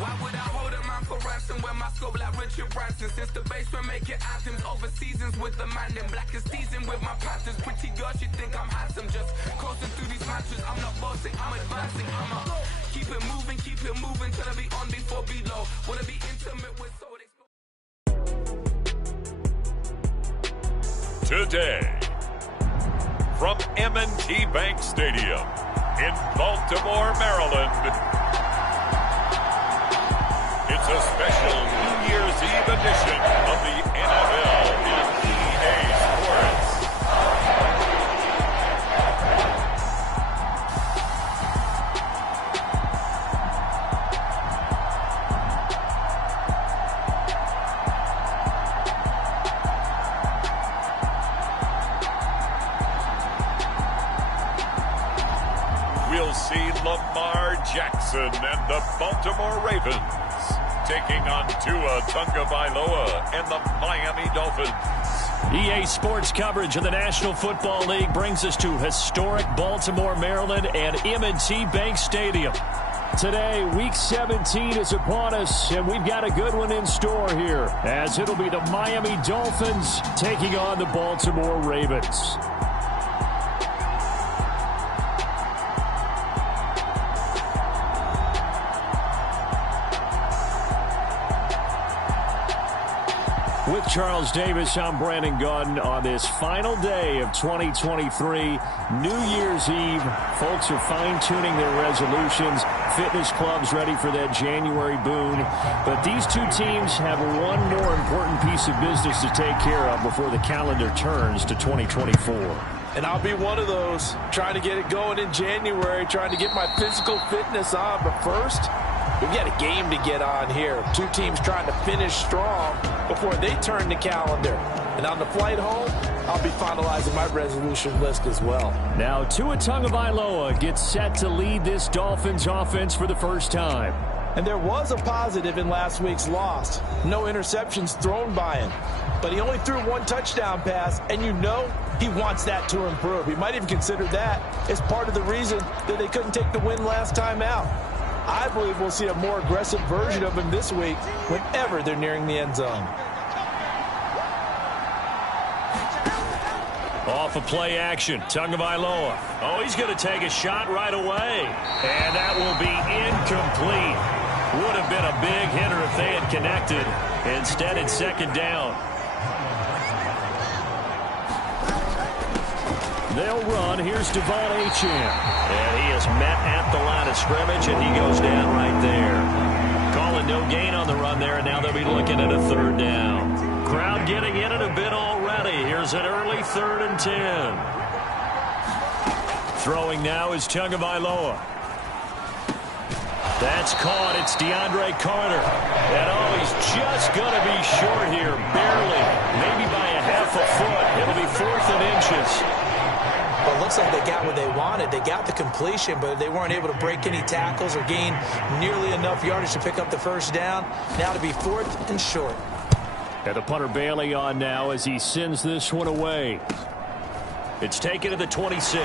Why would I hold a man for ransom when my scope like Richard Branson? Since the basement making anthems over seasons with the man in black is seasoned with my patterns. Pretty girl, she think I'm handsome. Just coasting through these matches. I'm not bossing, I'm advancing. I'ma keep it moving till I be on before below. Wanna be intimate with soul. Today, from M&T Bank Stadium in Baltimore, Maryland, it's a special New Year's Eve edition of the NFL in EA Sports. We'll see Lamar Jackson and the Baltimore Ravens taking on Tua Tagovailoa and the Miami Dolphins. EA Sports coverage of the National Football League brings us to historic Baltimore, Maryland and M&T Bank Stadium. Today, Week 17 is upon us, and we've got a good one in store here, as it'll be the Miami Dolphins taking on the Baltimore Ravens. With Charles Davis, I'm Brandon Gunn on this final day of 2023, New Year's Eve. Folks are fine-tuning their resolutions. Fitness clubs ready for that January boon. But these two teams have one more important piece of business to take care of before the calendar turns to 2024. And I'll be one of those, trying to get it going in January, trying to get my physical fitness on. But first, we've got a game to get on here. Two teams trying to finish strong before they turn the calendar. And on the flight home, I'll be finalizing my resolution list as well. Now, Tua Tagovailoa gets set to lead this Dolphins offense for the first time. And there was a positive in last week's loss. No interceptions thrown by him. But he only threw one touchdown pass, and you know he wants that to improve. He might even consider that as part of the reason that they couldn't take the win last time out. I believe we'll see a more aggressive version of him this week whenever they're nearing the end zone. Off of play action, Tagovailoa. Oh, he's going to take a shot right away. And that will be incomplete. Would have been a big hitter if they had connected. Instead, it's second down. They'll run. Here's Devon Achane. And he is met at the line of scrimmage, and he goes down right there. Calling no gain on the run there, and now they'll be looking at a third down. Crowd getting in it a bit already. Here's an early 3rd and 10. Throwing now is Tagovailoa. That's caught. It's DeAndre Carter. And oh, he's just going to be short here, barely. Maybe by a half a foot. It'll be 4th and inches. Well, it looks like they got what they wanted. They got the completion, but they weren't able to break any tackles or gain nearly enough yardage to pick up the first down. Now to be 4th and short. And the punter Bailey on now as he sends this one away. It's taken to the 26.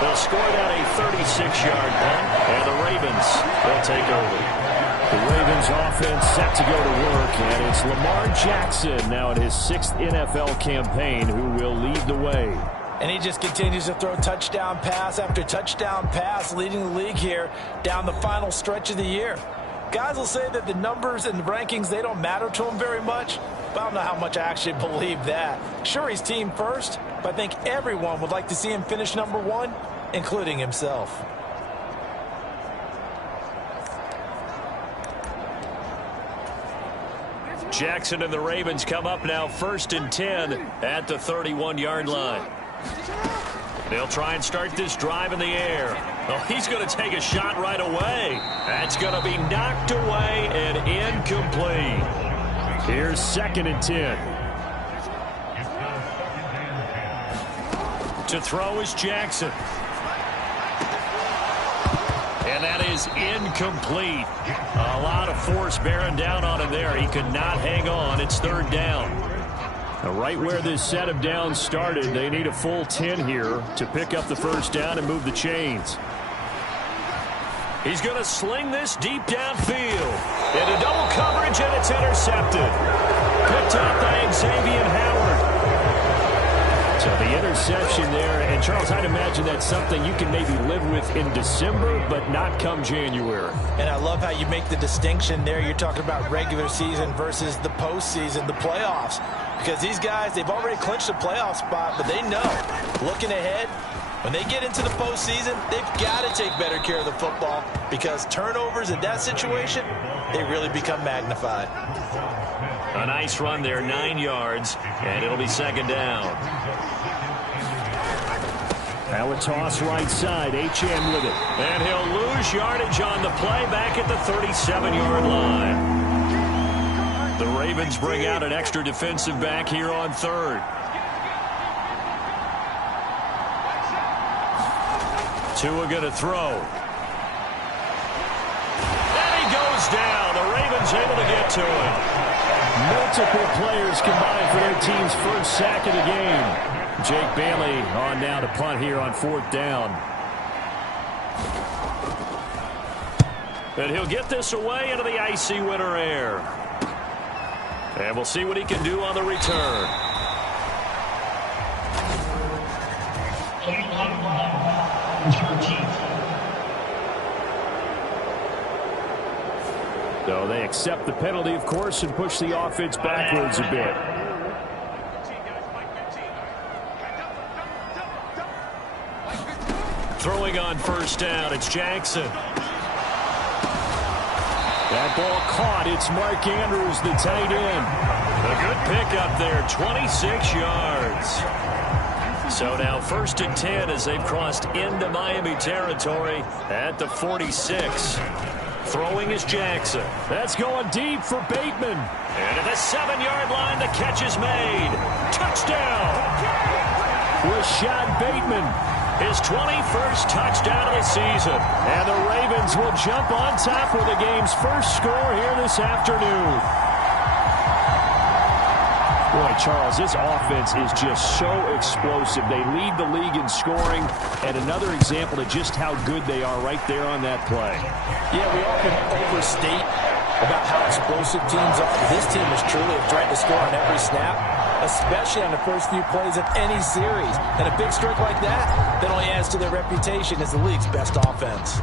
They'll score down a 36-yard punt, and the Ravens will take over. The Ravens offense set to go to work, and it's Lamar Jackson now in his 6th NFL campaign who will lead the way. And he just continues to throw touchdown pass after touchdown pass, leading the league here down the final stretch of the year. Guys will say that the numbers and the rankings, they don't matter to him very much, but I don't know how much I actually believe that. Sure, he's team first, but I think everyone would like to see him finish number 1, including himself. Jackson and the Ravens come up now 1st and 10 at the 31-yard line. They'll try and start this drive in the air. Oh, he's going to take a shot right away. That's going to be knocked away and incomplete. Here's 2nd and 10. To throw is Jackson. And that is incomplete. A lot of force bearing down on him there. He could not hang on. It's 3rd down. Now, right where this set of downs started, they need a full 10 here to pick up the first down and move the chains. He's going to sling this deep downfield. Into double coverage, and it's intercepted. Picked up by Xavier Howard. So the interception there, and Charles, I'd imagine that's something you can maybe live with in December, but not come January. And I love how you make the distinction there. You're talking about regular season versus the postseason, the playoffs. Because these guys, they've already clinched a playoff spot, but they know, looking ahead, when they get into the postseason, they've got to take better care of the football because turnovers in that situation, they really become magnified. A nice run there, 9 yards, and it'll be second down. Now a toss right side, HM with it. And he'll lose yardage on the play back at the 37-yard line. The Ravens bring out an extra defensive back here on third. Tua going to throw. And he goes down. The Ravens able to get to him. Multiple players combined for their team's first sack of the game. Jake Bailey on now to punt here on fourth down. And he'll get this away into the icy winter air. And we'll see what he can do on the return. So they accept the penalty, of course, and push the offense backwards a bit. Throwing on first down, it's Jackson. That ball caught. It's Mark Andrews, the tight end. A good pickup there, 26 yards. So now first and 10 as they've crossed into Miami territory at the 46. Throwing is Jackson. That's going deep for Bateman. And at the 7-yard line, the catch is made. Touchdown! Rashad Bateman, his 21st touchdown of the season. And the Ravens will jump on top with the game's first score here this afternoon. Boy, Charles, this offense is just so explosive. They lead the league in scoring, and another example of just how good they are right there on that play. Yeah, we often overstate about how explosive teams are. This team is truly a threat to score on every snap, especially on the first few plays of any series. And a big streak like that only adds to their reputation as the league's best offense.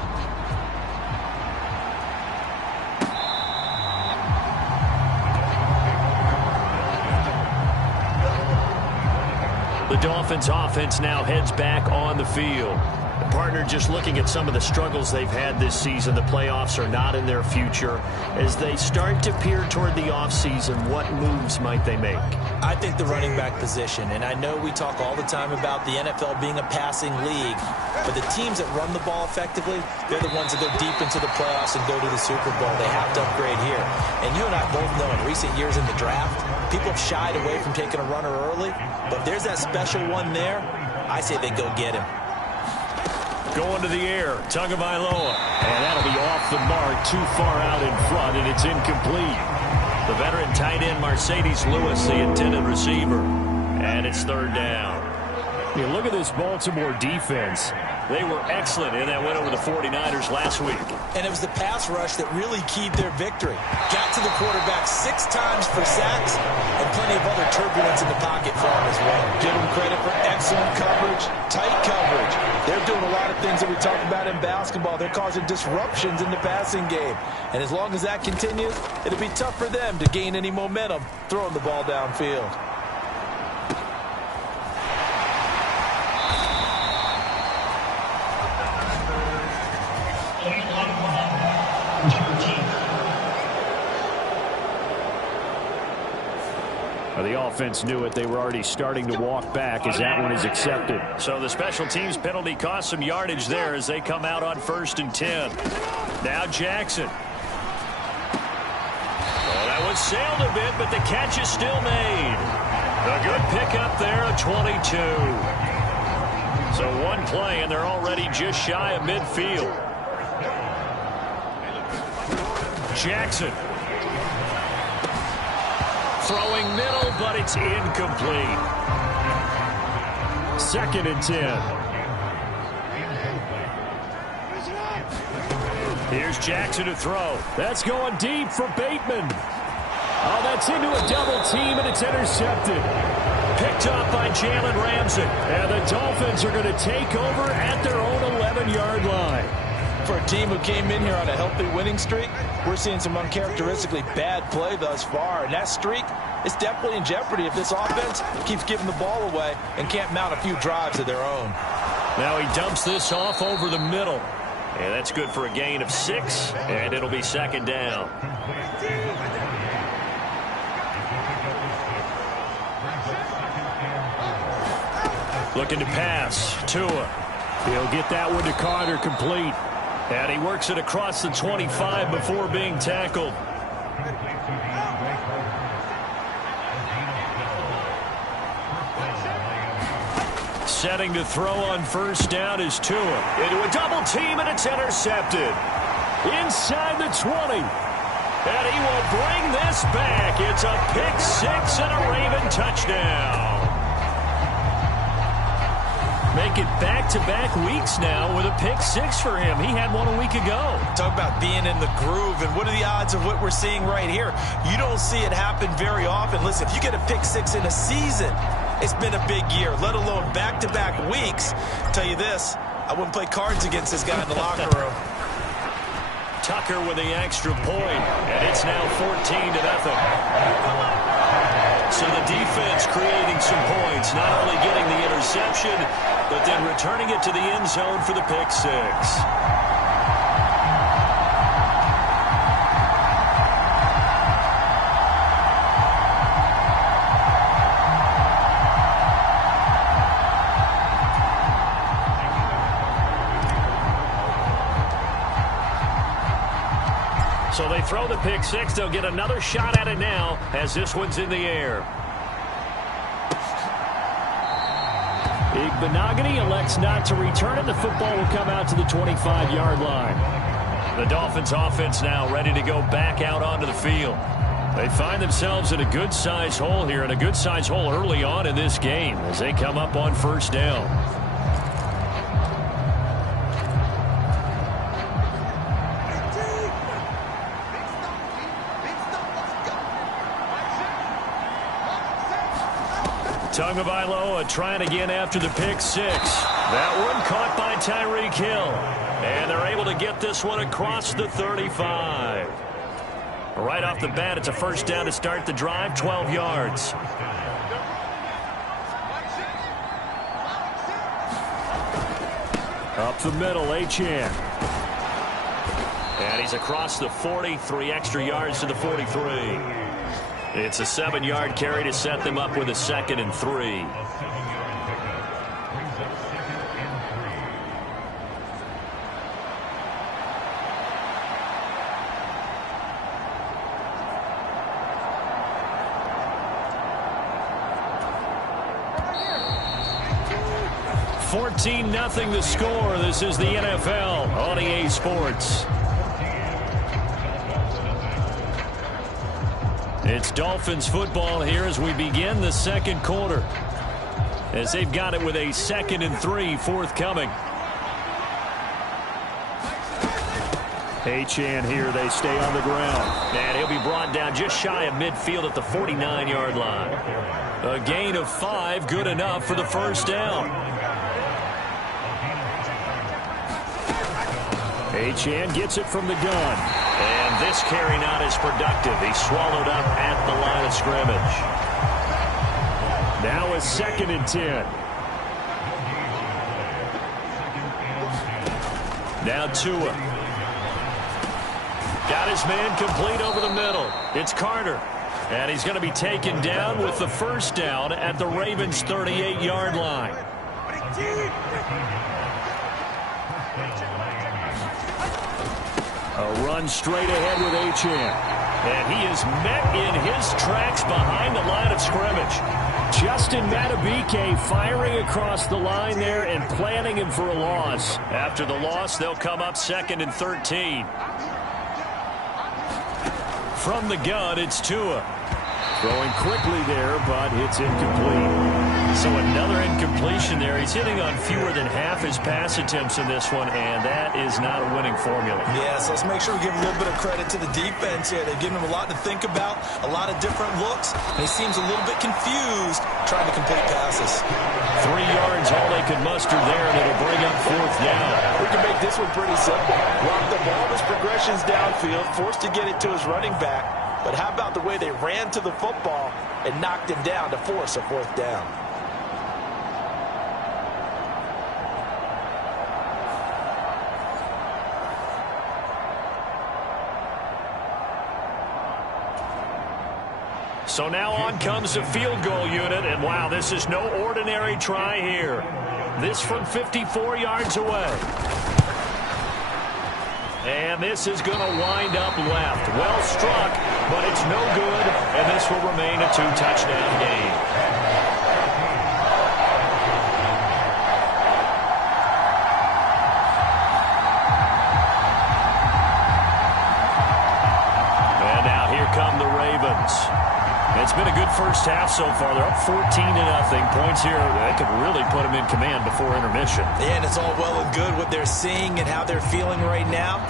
The Dolphins offense now heads back on the field. The partner just looking at some of the struggles they've had this season. The playoffs are not in their future. As they start to peer toward the offseason, what moves might they make? I think the running back position, and I know we talk all the time about the NFL being a passing league, but the teams that run the ball effectively, they're the ones that go deep into the playoffs and go to the Super Bowl. They have to upgrade here. And you and I both know in recent years in the draft, people have shied away from taking a runner early, but if there's that special one there, I say they go get him. Going to the air, Tagovailoa. And that'll be off the mark, too far out in front, and it's incomplete. The veteran tight end, Mercedes Lewis, the intended receiver. And it's third down. You look at this Baltimore defense. They were excellent in that win over the 49ers last week. And it was the pass rush that really keyed their victory. Got to the quarterback 6 times for sacks and plenty of other turbulence in the pocket for him as well. Give them credit for excellent coverage, tight coverage. They're doing a lot of things that we talk about in basketball. They're causing disruptions in the passing game. And as long as that continues, it'll be tough for them to gain any momentum throwing the ball downfield. The offense knew it. They were already starting to walk back as that one is accepted. So the special teams penalty cost some yardage there as they come out on first and 10. Now Jackson. Oh, that one sailed a bit, but the catch is still made. A good pickup there at 22. So one play, and they're already just shy of midfield. Jackson. Throwing middle, but it's incomplete. Second and 10. Here's Jackson to throw. That's going deep for Bateman. Oh, that's into a double team, and it's intercepted. Picked up by Jalen Ramsey. And the Dolphins are going to take over at their own 11-yard line. For a team who came in here on a healthy winning streak, we're seeing some uncharacteristically bad play thus far. And that streak is definitely in jeopardy if this offense keeps giving the ball away and can't mount a few drives of their own. Now he dumps this off over the middle. And that's good for a gain of 6, and it'll be second down. Looking to pass. Tua. He'll get that one to Carter complete. And he works it across the 25 before being tackled. Setting to throw on first down is Tua. Into a double team, and it's intercepted. Inside the 20. And he will bring this back. It's a pick 6 and a Raven touchdown. Make it back-to-back weeks now with a pick 6 for him. He had one a week ago. Talk about being in the groove, and what are the odds of what we're seeing right here? You don't see it happen very often. Listen, if you get a pick 6 in a season, it's been a big year, let alone back-to-back weeks. Tell you this, I wouldn't play cards against this guy in the locker room. Tucker with the extra point, and it's now 14-0. So the defense creating some points, not only getting the interception, but then returning it to the end zone for the pick 6. So they throw the pick 6. They'll get another shot at it now as this one's in the air. Igbenogany elects not to return it. The football will come out to the 25-yard line. The Dolphins offense now ready to go back out onto the field. They find themselves in a good-sized hole here, and a good-sized hole early on in this game as they come up on first down. Tagovailoa trying again after the pick 6. That one caught by Tyreek Hill. And they're able to get this one across the 35. Right off the bat, it's a first down to start the drive, 12 yards. Up the middle, Achane. And he's across the 40, 3 extra yards to the 43. It's a 7-yard carry to set them up with a 2nd and 3. $14-0 the score. This is the NFL on EA Sports. It's Dolphins football here as we begin the second quarter, as they've got it with a 2nd and 3 forthcoming. Achane here, they stay on the ground. And he'll be brought down just shy of midfield at the 49-yard line. A gain of 5, good enough for the first down. Achane gets it from the gun. And this carry not as productive. He's swallowed up at the line of scrimmage. Now a 2nd and 10. Now Tua. Got his man complete over the middle. It's Carter. And he's going to be taken down with the first down at the Ravens' 38-yard line. A run straight ahead with Achane. And he is met in his tracks behind the line of scrimmage. Justin Madubuike firing across the line there and planning him for a loss. After the loss, they'll come up 2nd and 13. From the gun, it's Tua. Throwing quickly there, but it's incomplete. So another incompletion there. He's hitting on fewer than half his pass attempts in this one, and that is not a winning formula. Yeah, so let's make sure we give a little bit of credit to the defense here. They've given him a lot to think about, a lot of different looks, and he seems a little bit confused trying to complete passes. 3 yards, all they could muster there, and it'll bring up 4th down. We can make this one pretty simple. Block the ball, his progressions downfield, forced to get it to his running back. But how about the way they ran to the football and knocked him down to force a 4th down? So now on comes the field goal unit, and wow, this is no ordinary try here. This from 54 yards away. And this is going to wind up left. Well struck, but it's no good, and this will remain a 2-touchdown game. And now here come the Ravens. It's been a good first half so far. They're up 14-0. Points here, they could really put them in command before intermission. Yeah, and it's all well and good what they're seeing and how they're feeling right now.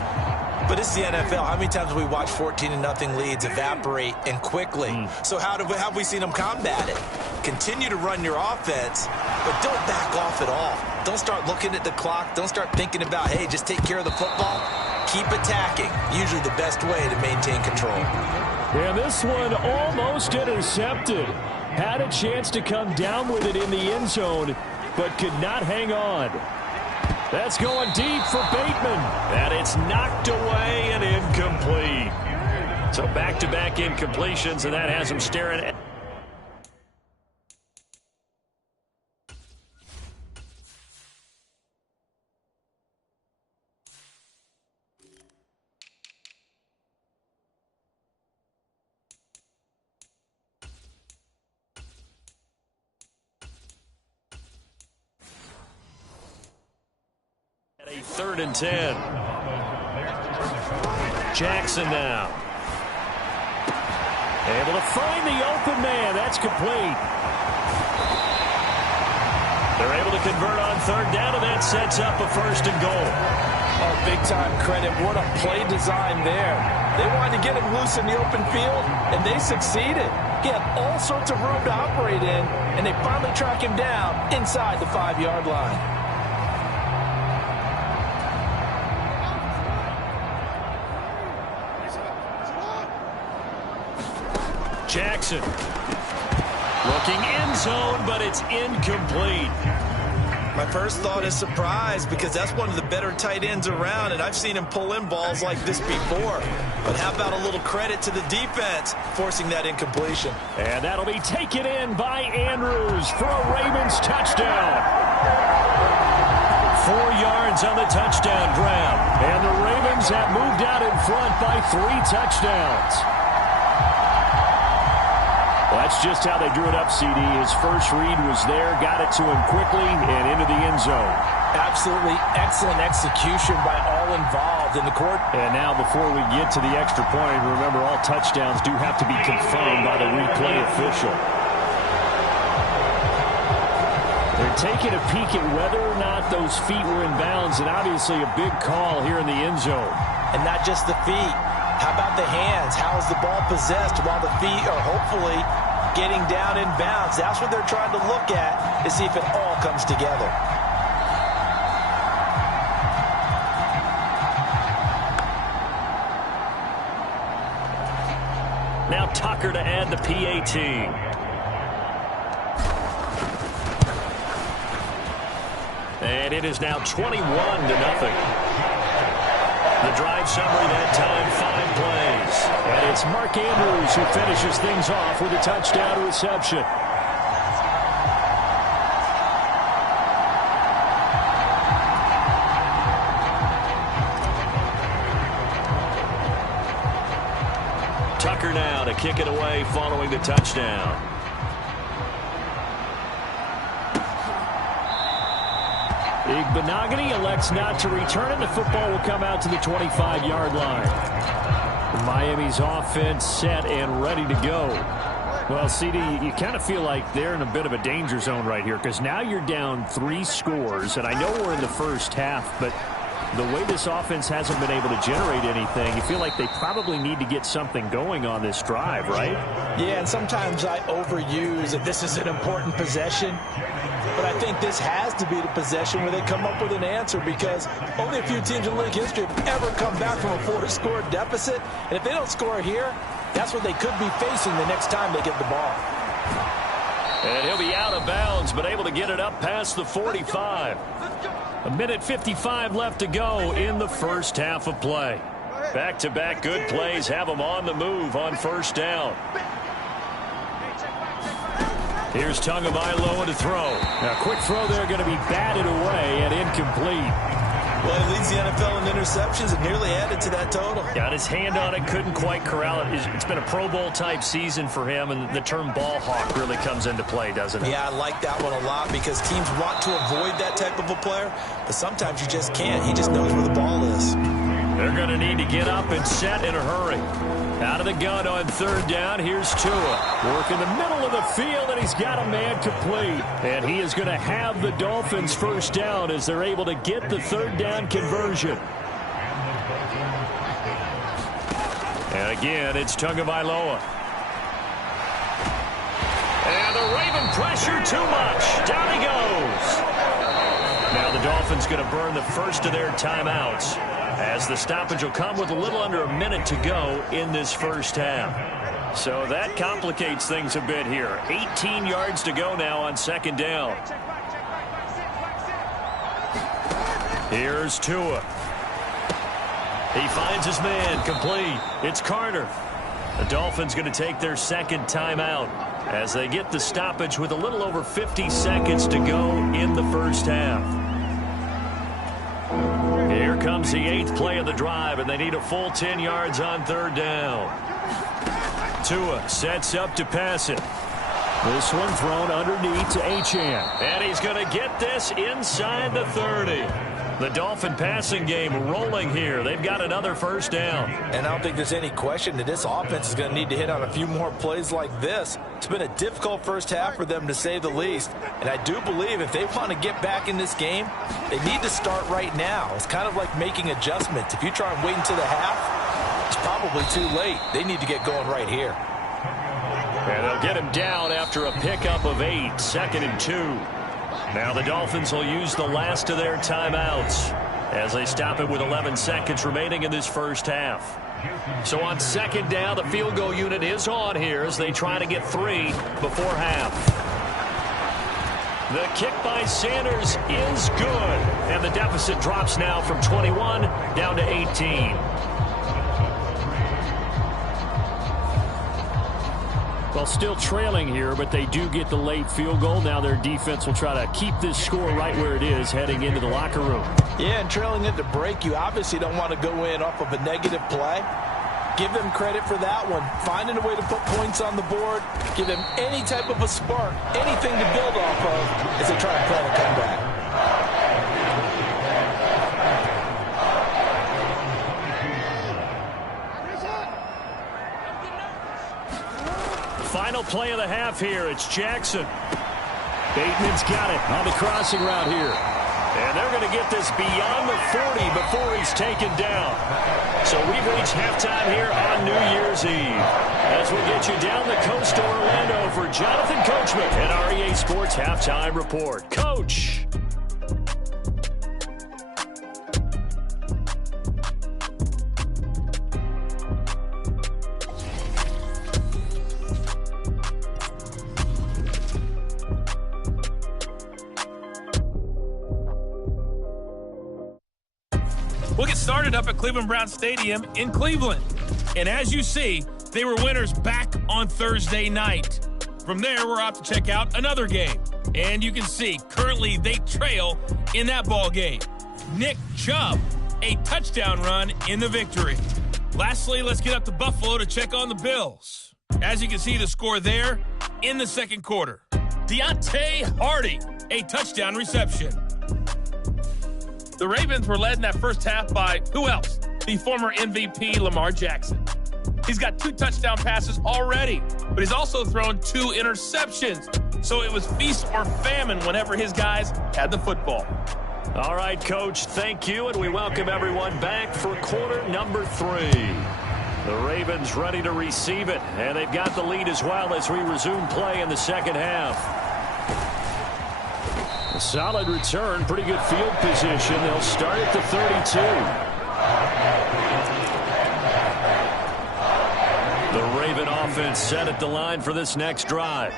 But it's the NFL. How many times have we watched 14-0 leads evaporate and quickly? So how have we seen them combat it? Continue to run your offense, but don't back off at all. Don't start looking at the clock. Don't start thinking about, hey, just take care of the football. Keep attacking. Usually the best way to maintain control. Yeah, this one almost intercepted. Had a chance to come down with it in the end zone, but could not hang on. That's going deep for Bateman. And it's knocked away and incomplete. So back-to-back incompletions, and that has him staring at... A 3rd and 10. Jackson now. Able to find the open man. That's complete. They're able to convert on 3rd down, and that sets up a 1st and goal. Oh, big-time credit. What a play design there. They wanted to get him loose in the open field, and they succeeded. He had all sorts of room to operate in, and they finally track him down inside the 5-yard line. Jackson looking end zone, but it's incomplete. My first thought is surprise, because that's one of the better tight ends around, and I've seen him pull in balls like this before. But how about a little credit to the defense forcing that incompletion? And that'll be taken in by Andrews for a Ravens touchdown. 4 yards on the touchdown grab, and the Ravens have moved out in front by 3 touchdowns. Well, that's just how they drew it up, CD. His first read was there, got it to him quickly, and into the end zone. Absolutely excellent execution by all involved in the court. And now before we get to the extra point, remember all touchdowns do have to be confirmed by the replay official. They're taking a peek at whether or not those feet were in bounds, and obviously a big call here in the end zone. And not just the feet. How about the hands? How is the ball possessed while the feet are hopefully getting down in bounds? That's what they're trying to look at to see if it all comes together. Now Tucker to add the PAT. And it is now 21-0. The drive summary that time, 5 plays. And it's Mark Andrews who finishes things off with a touchdown reception. Tucker now to kick it away following the touchdown. Benogany elects not to return it. The football will come out to the 25-yard line. Miami's offense set and ready to go. Well, CD, you kind of feel like they're in a bit of a danger zone right here because now you're down 3 scores, and I know we're in the first half, but the way this offense hasn't been able to generate anything, you feel like they probably need to get something going on this drive, right? Yeah, and sometimes I overuse that this is an important possession, but I think this has to be the possession where they come up with an answer because only a few teams in league history have ever come back from a 4-score deficit, and if they don't score here, that's what they could be facing the next time they get the ball. And he'll be out of bounds, but able to get it up past the 45. 1:55 left to go in the first half of play. Back-to-back good plays have them on the move on first down. Here's Tagovailoa to throw. Now, quick throw there going to be batted away and incomplete. Well, he leads the NFL in interceptions and nearly added to that total. Got his hand on it, couldn't quite corral it. It's been a Pro Bowl-type season for him, and the term ball hawk really comes into play, doesn't it? Yeah, I like that one a lot because teams want to avoid that type of a player, but sometimes you just can't. He just knows where the ball is. They're going to need to get up and set in a hurry. Out of the gun on third down, here's Tua. Work in the middle of the field, and he's got a man complete. And he is going to have the Dolphins first down as they're able to get the third down conversion. And again, it's Tagovailoa. And the Raven pressure too much. Down he goes. Now the Dolphins going to burn the first of their timeouts, as the stoppage will come with a little under a minute to go in this first half. So that complicates things a bit here. 18 yards to go now on second down. Here's Tua. He finds his man, complete. It's Carter. The Dolphins going to take their second timeout as they get the stoppage with a little over 50 seconds to go in the first half. Here comes the 8th play of the drive, and they need a full 10 yards on third down. Tua sets up to pass it. This one thrown underneath to Achane. And he's going to get this inside the 30. The Dolphin passing game rolling here. They've got another first down. And I don't think there's any question that this offense is going to need to hit on a few more plays like this. It's been a difficult first half for them, to say the least. And I do believe if they want to get back in this game, they need to start right now. It's kind of like making adjustments. If you try and wait until the half, it's probably too late. They need to get going right here. And they'll get him down after a pickup of 8, 2nd and 2. Now the Dolphins will use the last of their timeouts as they stop it with 11 seconds remaining in this first half. So on second down, the field goal unit is on here as they try to get 3 before half. The kick by Sanders is good, and the deficit drops now from 21 down to 18. Well, still trailing here, but they do get the late field goal. Now their defense will try to keep this score right where it is heading into the locker room. Yeah, and trailing it to break, you obviously don't want to go in off of a negative play. Give them credit for that one. Finding a way to put points on the board, give them any type of a spark, anything to build off of as they try and plan a comeback. Final play of the half here. It's Jackson. Bateman's got it on the crossing route here. And they're going to get this beyond the 40 before he's taken down. So we've reached halftime here on New Year's Eve. As we get you down the coast to Orlando for Jonathan Coachman and REA Sports Halftime Report. Coach. We'll get started up at Cleveland Browns Stadium in Cleveland. And as you see, they were winners back on Thursday night. From there, we're off to check out another game. And you can see, currently they trail in that ball game. Nick Chubb, a touchdown run in the victory. Lastly, let's get up to Buffalo to check on the Bills. As you can see, the score there in the second quarter. Deontay Hardy, a touchdown reception. The Ravens were led in that first half by, who else? The former MVP Lamar Jackson. He's got 2 touchdown passes already, but he's also thrown 2 interceptions. So it was feast or famine whenever his guys had the football. All right, Coach, thank you, and we welcome everyone back for quarter number 3. The Ravens ready to receive it, and they've got the lead as well as we resume play in the second half. A solid return, pretty good field position. They'll start at the 32. The Raven offense set at the line for this next drive.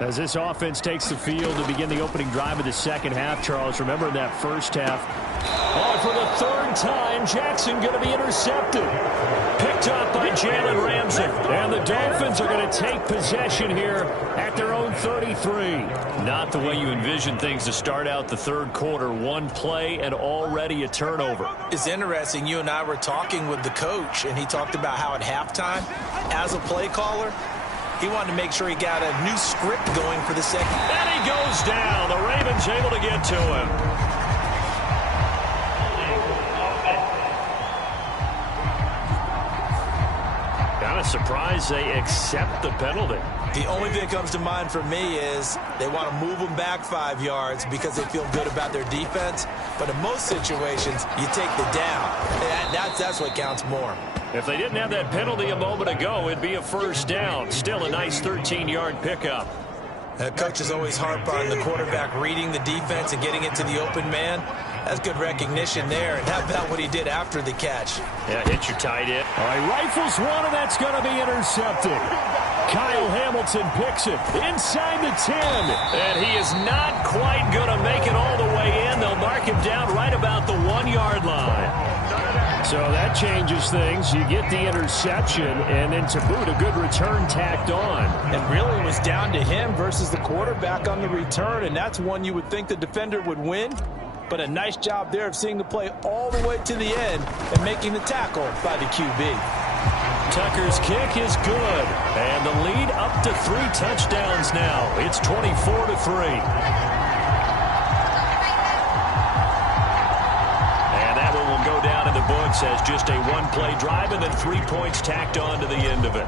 As this offense takes the field to begin the opening drive of the second half, Charles, remember in that first half. Oh, for the 3rd time, Jackson going to be intercepted. Picked up by Jalen Ramsey. And the Dolphins are going to take possession here at their own 33. Not the way you envision things to start out the third quarter. One play and already a turnover. It's interesting. You and I were talking with the coach, and he talked about how at halftime, as a play caller, he wanted to make sure he got a new script going for the second. And he goes down. The Ravens able to get to him. Kind of surprised they accept the penalty. The only thing that comes to mind for me is they want to move them back 5 yards because they feel good about their defense. But in most situations, you take the down. That's what counts more. If they didn't have that penalty a moment ago, it'd be a first down. Still a nice 13-yard pickup. Coaches always harp on the quarterback reading the defense and getting it to the open man. That's good recognition there. And how about what he did after the catch? Yeah, hit your tight end. All right, rifles one, and that's going to be intercepted. Kyle Hamilton picks it inside the 10. And he is not quite going to make it all the way in. They'll mark him down right about the 1-yard line. So that changes things. You get the interception, and then to boot, a good return tacked on. And really it was down to him versus the quarterback on the return, and that's one you would think the defender would win. But a nice job there of seeing the play all the way to the end and making the tackle by the QB. Tucker's kick is good, and the lead up to 3 touchdowns now. It's 24-3. Go down in the books as just a 1-play drive and then 3 points tacked on to the end of it.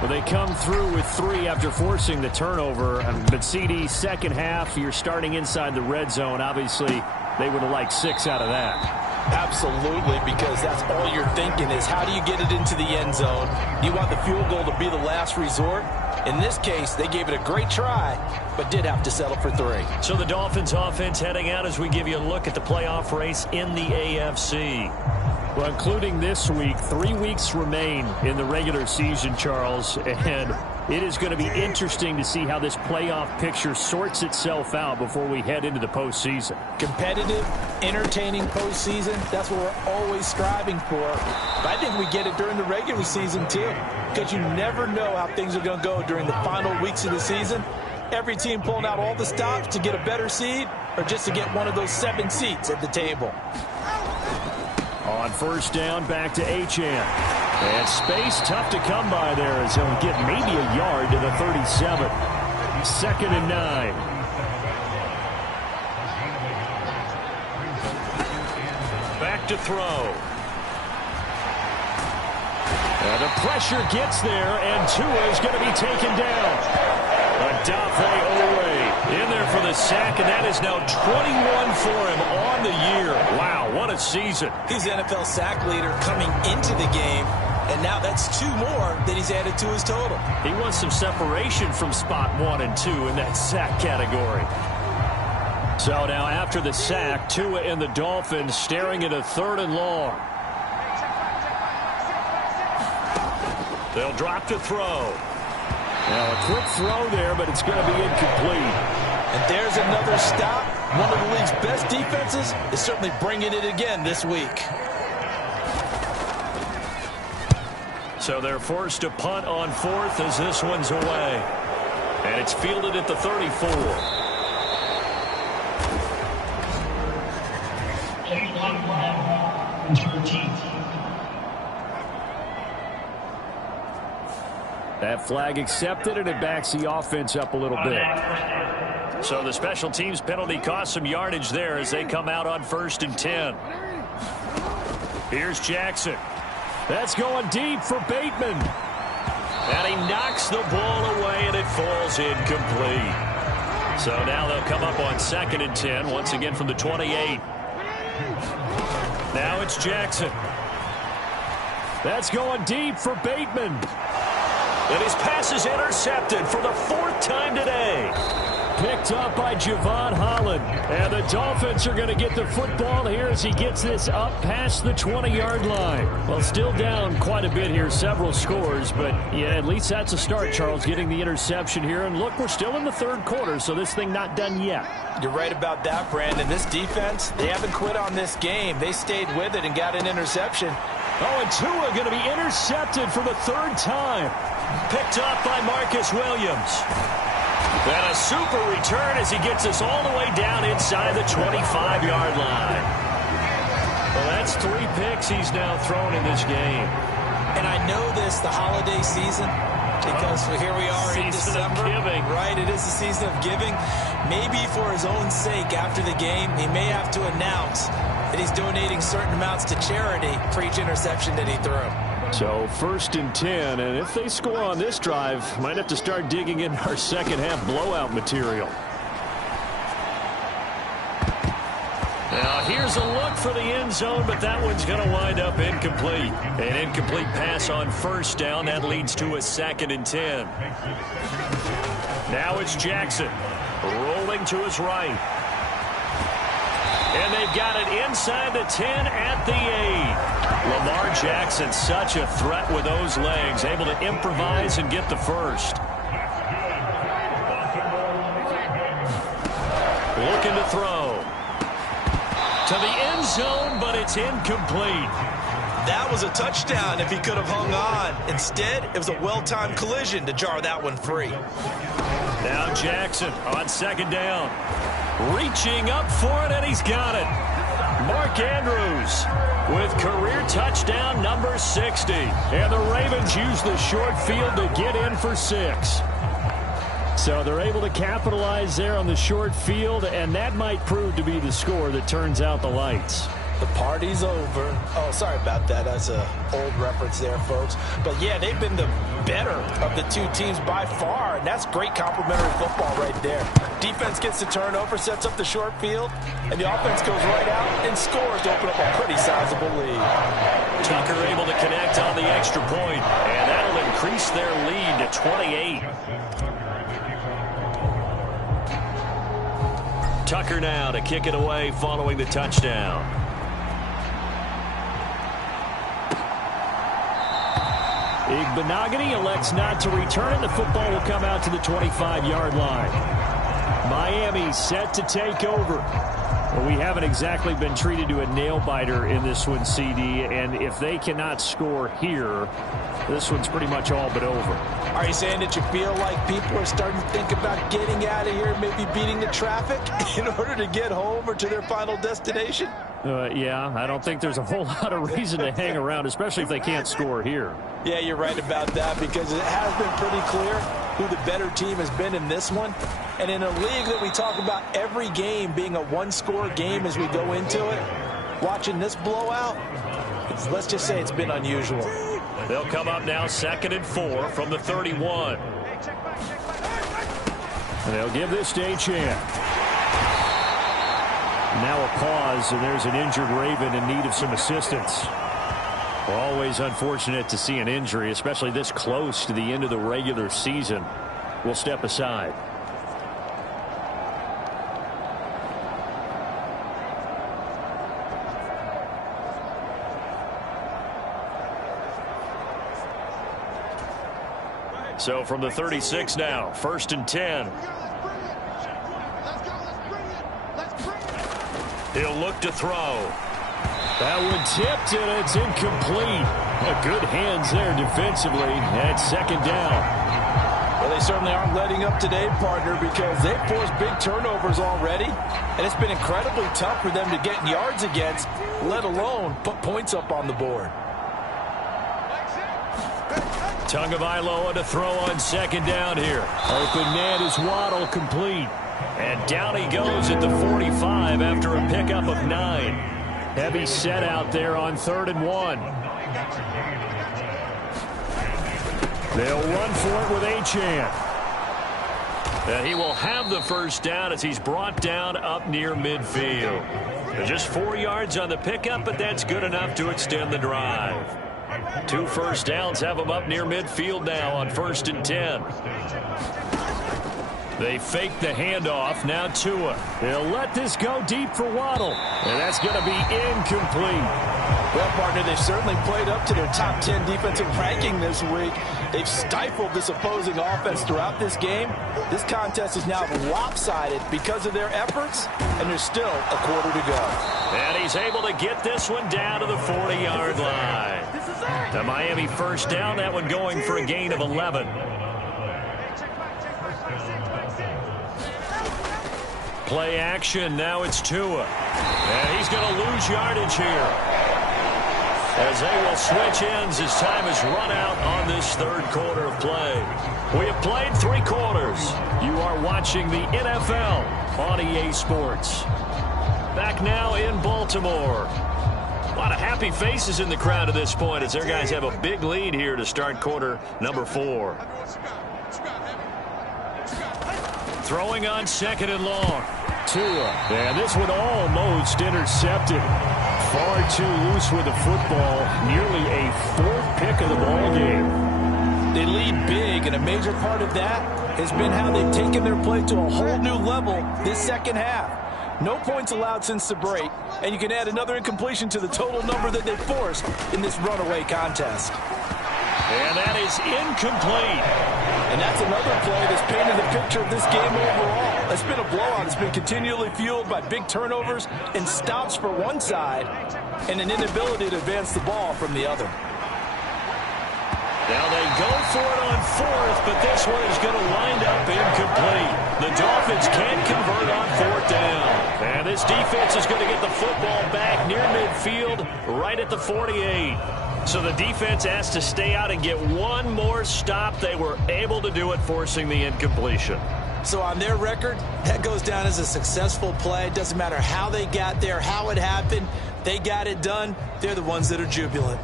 Well, they come through with 3 after forcing the turnover. But CD, second half, you're starting inside the red zone. Obviously, they would have liked 6 out of that. Absolutely, because that's all you're thinking is how do you get it into the end zone? You want the field goal to be the last resort. In this case, they gave it a great try, but did have to settle for 3. So the Dolphins offense heading out as we give you a look at the playoff race in the AFC. Well, including this week, 3 weeks remain in the regular season, Charles, and it is going to be interesting to see how this playoff picture sorts itself out before we head into the postseason. Competitive, entertaining postseason, that's what we're always striving for. But I think we get it during the regular season, too, because you never know how things are going to go during the final weeks of the season. Every team pulling out all the stops to get a better seed or just to get one of those 7 seats at the table. On first down, back to Achane. And space tough to come by there as he'll get maybe a yard to the 37. 2nd and 9. Back to throw. And the pressure gets there, and Tua is going to be taken down. Adafe Owe in there for the sack, and that is now 21 for him on the year. Wow, what a season. He's NFL sack leader coming into the game, and now that's 2 more that he's added to his total. He wants some separation from spot 1 and 2 in that sack category. So now after the sack, Tua and the Dolphins staring at a 3rd and long. They'll drop to throw. Now a quick throw there, but it's going to be incomplete. And there's another stop. One of the league's best defenses is certainly bringing it again this week. So they're forced to punt on 4th as this one's away. And it's fielded at the 34. That flag accepted, and it backs the offense up a little bit. So the special teams penalty cost some yardage there as they come out on 1st and 10. Here's Jackson. That's going deep for Bateman. And he knocks the ball away, and it falls incomplete. So now they'll come up on 2nd and 10, once again from the 28. Now it's Jackson. That's going deep for Bateman. And his pass is intercepted for the 4th time today. Picked up by Javon Holland. And the Dolphins are going to get the football here as he gets this up past the 20-yard line. Well, still down quite a bit here, several scores. But, yeah, at least that's a start, Charles, getting the interception here. And, look, we're still in the 3rd quarter, so this thing not done yet. You're right about that, Brandon. This defense, they haven't quit on this game. They stayed with it and got an interception. Oh, and Tua going to be intercepted for the 3rd time. Picked up by Marcus Williams. And a super return as he gets us all the way down inside the 25-yard line. Well, that's 3 picks he's now thrown in this game. And I know this, the holiday season, because here we are in December. Giving. Right, it is the season of giving. Maybe for his own sake after the game, he may have to announce that he's donating certain amounts to charity for each interception that he threw. So 1st and 10, and if they score on this drive, might have to start digging in our second-half blowout material. Now here's a look for the end zone, but that one's going to wind up incomplete. An incomplete pass on 1st down. That leads to a 2nd and 10. Now it's Jackson rolling to his right. And they've got it inside the 10 at the 8. Lamar Jackson, such a threat with those legs, able to improvise and get the first. Looking to throw. To the end zone, but it's incomplete. That was a touchdown if he could have hung on. Instead, it was a well-timed collision to jar that one free. Now Jackson on 2nd down. Reaching up for it, and he's got it. Mark Andrews with career touchdown number 60. And the Ravens use the short field to get in for 6. So they're able to capitalize there on the short field, and that might prove to be the score that turns out the lights. The party's over. Oh, sorry about that. That's an old reference there, folks. But, yeah, they've been the better of the 2 teams by far, and that's great complimentary football right there. Defense gets the turnover, sets up the short field, and the offense goes right out and scores to open up a pretty sizable lead. Tucker able to connect on the extra point, and that'll increase their lead to 28. Tucker now to kick it away following the touchdown. Igbenogany elects not to return it. The football will come out to the 25-yard line. Miami set to take over. Well, we haven't exactly been treated to a nail-biter in this one, CD, and if they cannot score here, this one's pretty much all but over. Are you saying that you feel like people are starting to think about getting out of here, maybe beating the traffic in order to get home or to their final destination? Yeah, I don't think there's a whole lot of reason to hang around, especially if they can't score here. Yeah, you're right about that, because it has been pretty clear who the better team has been in this one. And in a league that we talk about every game being a one-score game as we go into it, watching this blowout, let's just say it's been unusual. They'll come up now 2nd and 4 from the 31. And they'll give this to Achane. Now a pause, and there's an injured Raven in need of some assistance. Always unfortunate to see an injury, especially this close to the end of the regular season. We'll step aside. So from the 36 now, 1st and 10. He'll look to throw. That one tipped, and it's incomplete. Good hands there defensively at 2nd down. Well, they certainly aren't letting up today, partner, because they've forced big turnovers already, and it's been incredibly tough for them to get yards against, let alone put points up on the board. Tagovailoa to throw on 2nd down here. Open man is Waddle, complete. And down he goes at the 45 after a pickup of 9. Heavy set out there on 3rd and 1. They'll run for it with Achane. And he will have the first down as he's brought down up near midfield. Just 4 yards on the pickup, but that's good enough to extend the drive. 2 first downs have him up near midfield now on 1st and 10. They fake the handoff. Now Tua. They'll let this go deep for Waddle. And that's going to be incomplete. Well, partner, they've certainly played up to their top 10 defensive ranking this week. They've stifled this opposing offense throughout this game. This contest is now lopsided because of their efforts, and there's still a quarter to go. And he's able to get this one down to the 40-yard line. The Miami first down, that one going for a gain of 11. Play action, now it's Tua. And he's going to lose yardage here, as they will switch ends as time has run out on this third quarter of play. We have played 3 quarters. You are watching the NFL on EA Sports. Back now in Baltimore. A lot of happy faces in the crowd at this point as their guys have a big lead here to start quarter number 4. Throwing on 2nd and long. Tua. And this one almost intercepted. Far too loose with the football. Nearly a 4th pick of the ball game. They lead big, and a major part of that has been how they've taken their play to a whole new level this second half. No points allowed since the break, and you can add another incompletion to the total number that they forced in this runaway contest. And that is incomplete. And that's another play that's painted the picture of this game overall. It's been a blowout. It's been continually fueled by big turnovers and stops for one side and an inability to advance the ball from the other. Now they go for it on 4th, but this one is going to wind up incomplete. The Dolphins can't convert on 4th down. And this defense is going to get the football back near midfield, right at the 48. So the defense has to stay out and get one more stop. They were able to do it, forcing the incompletion. So on their record, that goes down as a successful play. It doesn't matter how they got there, how it happened. They got it done. They're the ones that are jubilant.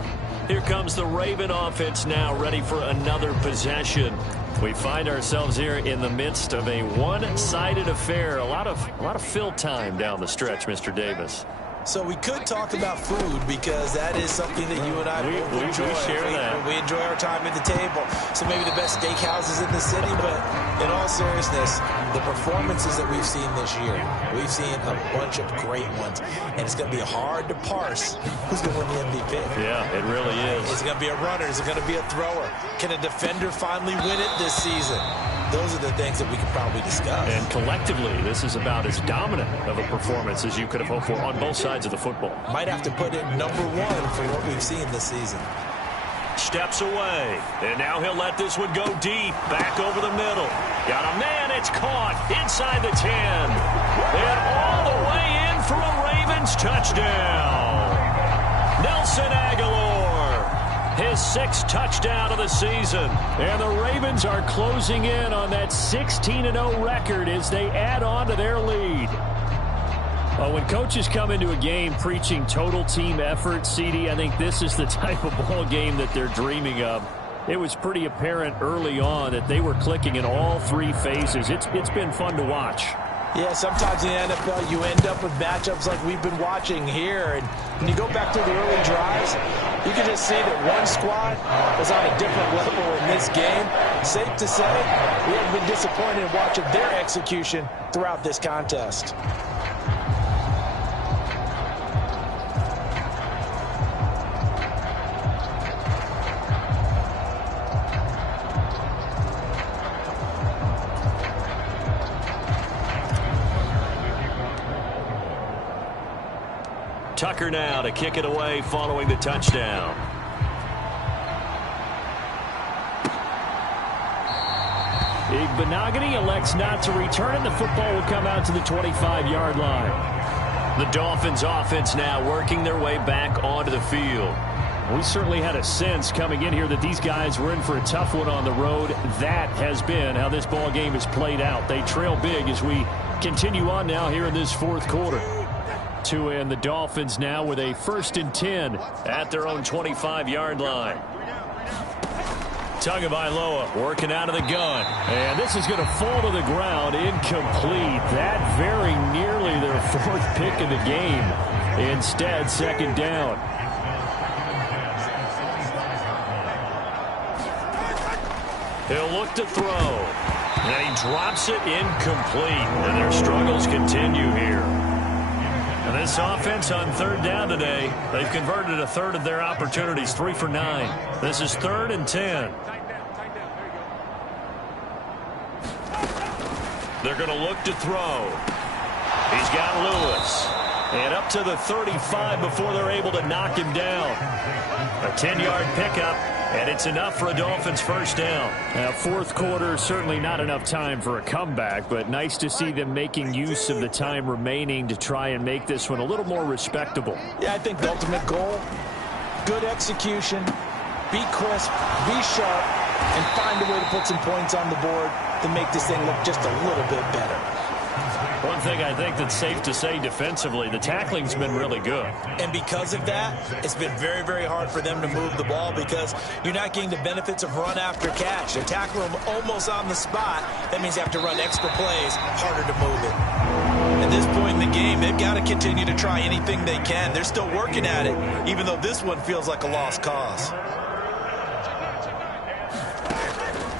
Here comes the Raven offense now, ready for another possession. We find ourselves here in the midst of a one-sided affair. A lot of fill time down the stretch, Mr. Davis. So we could talk about food because that is something that you and I enjoy. We share that. We enjoy our time at the table. So maybe the best steakhouses in the city, but in all seriousness, the performances that we've seen this year, we've seen a bunch of great ones. And it's going to be hard to parse who's going to win the MVP. Yeah, it really is. Is it going to be a runner? Is it going to be a thrower? Can a defender finally win it this season? Those are the things that we could probably discuss. And collectively, this is about as dominant of a performance as you could have hoped for on both sides of the football. Might have to put it #1 for what we've seen this season. Steps away. And now he'll let this one go deep. Back over the middle. Got a man. It's caught inside the 10. And all the way in for a Ravens touchdown. Nelson Aguilar. His 6th touchdown of the season. And the Ravens are closing in on that 16-0 record as they add on to their lead. Well, when coaches come into a game preaching total team effort, CD, I think this is the type of ball game that they're dreaming of. It was pretty apparent early on that they were clicking in all 3 phases. It's been fun to watch. Yeah, sometimes in the NFL you end up with matchups like we've been watching here. And when you go back to the early drives, you can just see that one squad was on a different level in this game. Safe to say, we haven't been disappointed in watching their execution throughout this contest. Tucker now to kick it away following the touchdown. Igbenogany elects not to return, and the football will come out to the 25-yard line. The Dolphins offense now working their way back onto the field. We certainly had a sense coming in here that these guys were in for a tough one on the road. That has been how this ball game has played out. They trail big as we continue on now here in this 4th quarter. Tua and the Dolphins now with a 1st and 10 at their own 25-yard line. Tagovailoa working out of the gun. And this is going to fall to the ground, incomplete. That very nearly their 4th pick of the game. Instead, 2nd down. He'll look to throw. And he drops it incomplete. And their struggles continue here. And this offense on 3rd down today, they've converted a third of their opportunities, 3 for 9. This is 3rd and 10. They're going to look to throw. He's got Lewis. And up to the 35 before they're able to knock him down. A 10-yard pickup, and it's enough for a Dolphins 1st down. Now, 4th quarter, certainly not enough time for a comeback, but nice to see them making use of the time remaining to try and make this one a little more respectable. Yeah, I think the ultimate goal, good execution, be crisp, be sharp, and find a way to put some points on the board to make this thing look just a little bit better. One thing I think that's safe to say defensively, the tackling's been really good. And because of that, it's been very, very hard for them to move the ball because you're not getting the benefits of run after catch. They tackle them almost on the spot. That means they have to run extra plays, harder to move it. At this point in the game, they've got to continue to try anything they can. They're still working at it, even though this one feels like a lost cause.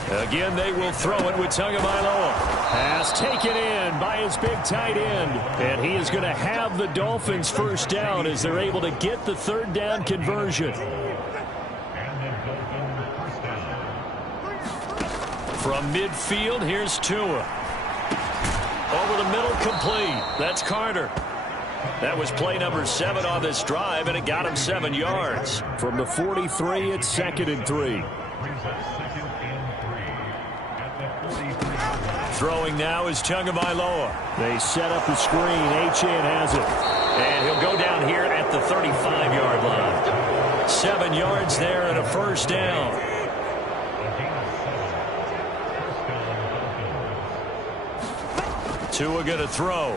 Again, they will throw it with Tagovailoa. Pass taken in by his big tight end. And he is going to have the Dolphins 1st down as they're able to get the 3rd down conversion. From midfield, here's Tua. Over the middle, complete. That's Carter. That was play number 7 on this drive, and it got him 7 yards. From the 43, it's 2nd and 3. Throwing now is Tagovailoa. They set up the screen. Achane has it. And he'll go down here at the 35-yard line. 7 yards there and a 1st down. Tua going to throw.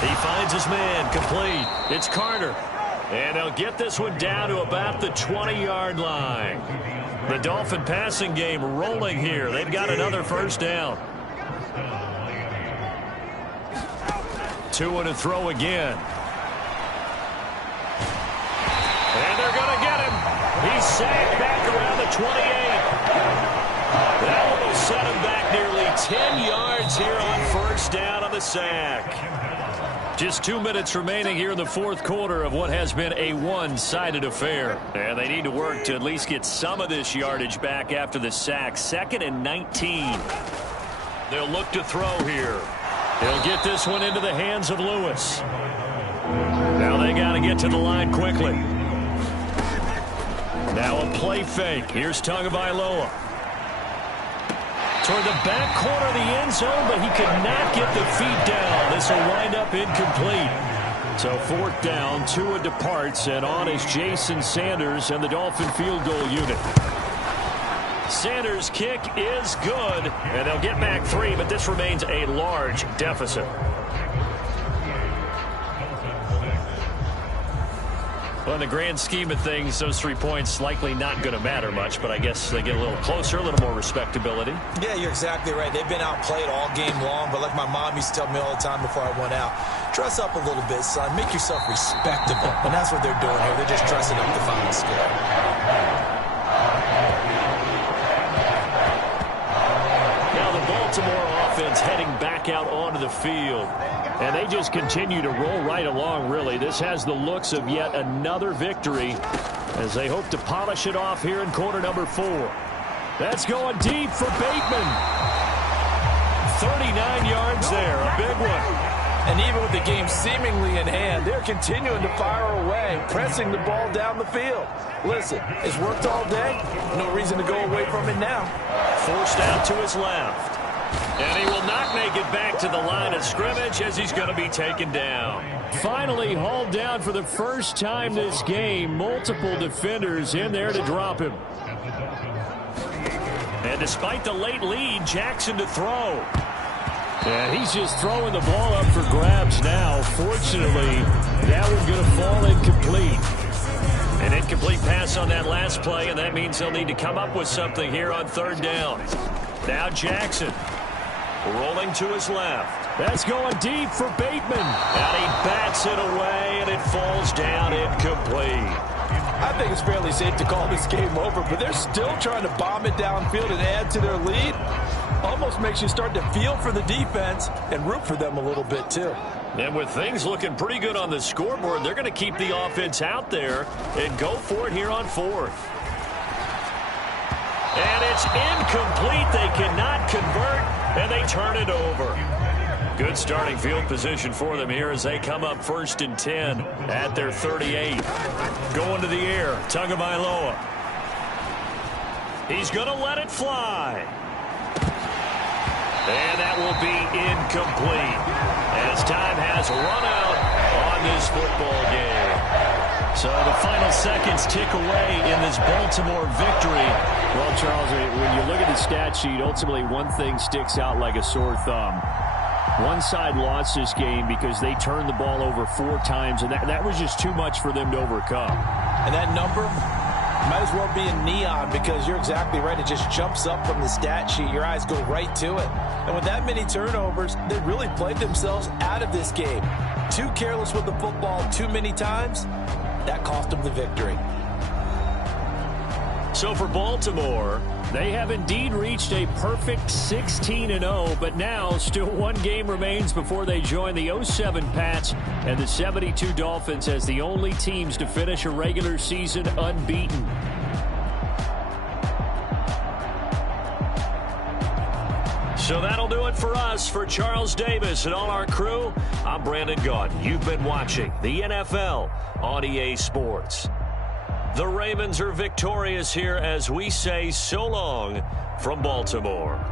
He finds his man, complete. It's Carter. And they'll get this one down to about the 20-yard line. The Dolphin passing game rolling here. They've got another 1st down. Tua to throw again. And they're going to get him. He's sacked back around the 28. That one will set him back nearly 10 yards here on 1st down on the sack. Just 2 minutes remaining here in the 4th quarter of what has been a one-sided affair. And they need to work to at least get some of this yardage back after the sack. 2nd and 19. They'll look to throw here. He'll get this one into the hands of Lewis. Now they got to get to the line quickly. Now a play fake. Here's Tagovailoa. Toward the back corner of the end zone, but he could not get the feet down. This will wind up incomplete. So 4th down, Tua departs, and on is Jason Sanders and the Dolphin field goal unit. Sanders' kick is good, and they'll get back 3, but this remains a large deficit. Well, in the grand scheme of things, those 3 points likely not going to matter much, but I guess they get a little closer, a little more respectability. Yeah, you're exactly right. They've been outplayed all game long, but like my mom used to tell me all the time before I went out, dress up a little bit, son. Make yourself respectable. And that's what they're doing here. They're just dressing up the final score. Now the Baltimore offense heading back out onto the field. And they just continue to roll right along, really. This has the looks of yet another victory as they hope to polish it off here in quarter number 4. That's going deep for Bateman. 39 yards there, a big one. And even with the game seemingly in hand, they're continuing to fire away, pressing the ball down the field. Listen, it's worked all day. No reason to go away from it now. Forced out to his left. And he will not make it back to the line of scrimmage as he's going to be taken down. Finally hauled down for the first time this game. Multiple defenders in there to drop him. And despite the late lead, Jackson to throw. And he's just throwing the ball up for grabs now. Fortunately, that one's going to fall incomplete. An incomplete pass on that last play, and that means they'll need to come up with something here on third down. Now Jackson rolling to his left. That's going deep for Bateman. And he bats it away, and it falls down incomplete. I think it's fairly safe to call this game over, but they're still trying to bomb it downfield and add to their lead. Almost makes you start to feel for the defense and root for them a little bit, too. And with things looking pretty good on the scoreboard, they're going to keep the offense out there and go for it here on fourth. And it's incomplete. They cannot convert, and they turn it over. Good starting field position for them here as they come up 1st and 10 at their 38. Going to the air, Tagovailoa. He's going to let it fly. And that will be incomplete as time has run out on this football game. So the final seconds tick away in this Baltimore victory. Well, Charles, when you look at the stat sheet, ultimately one thing sticks out like a sore thumb. One side lost this game because they turned the ball over 4 times, and that was just too much for them to overcome. And that number might as well be in neon because you're exactly right. It just jumps up from the stat sheet. Your eyes go right to it. And with that many turnovers, they really played themselves out of this game. Too careless with the football too many times. That cost them the victory. So for Baltimore, they have indeed reached a perfect 16-0, but now still one game remains before they join the 07 Pats and the 72 Dolphins as the only teams to finish a regular season unbeaten. So that'll do it for us. For Charles Davis and all our crew, I'm Brandon Gaudin. You've been watching the NFL on EA Sports. The Ravens are victorious here as we say so long from Baltimore.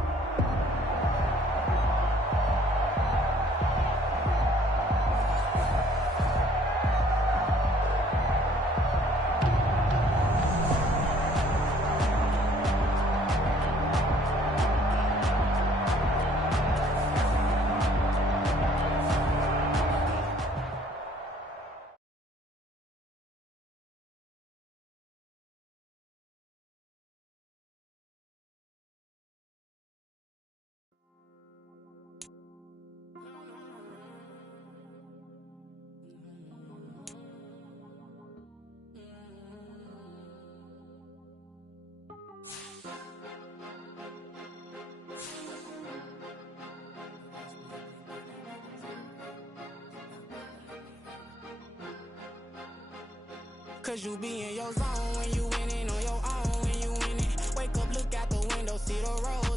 Cause you be in your zone when you winning on your own. When you winning, wake up, look out the window, see the road.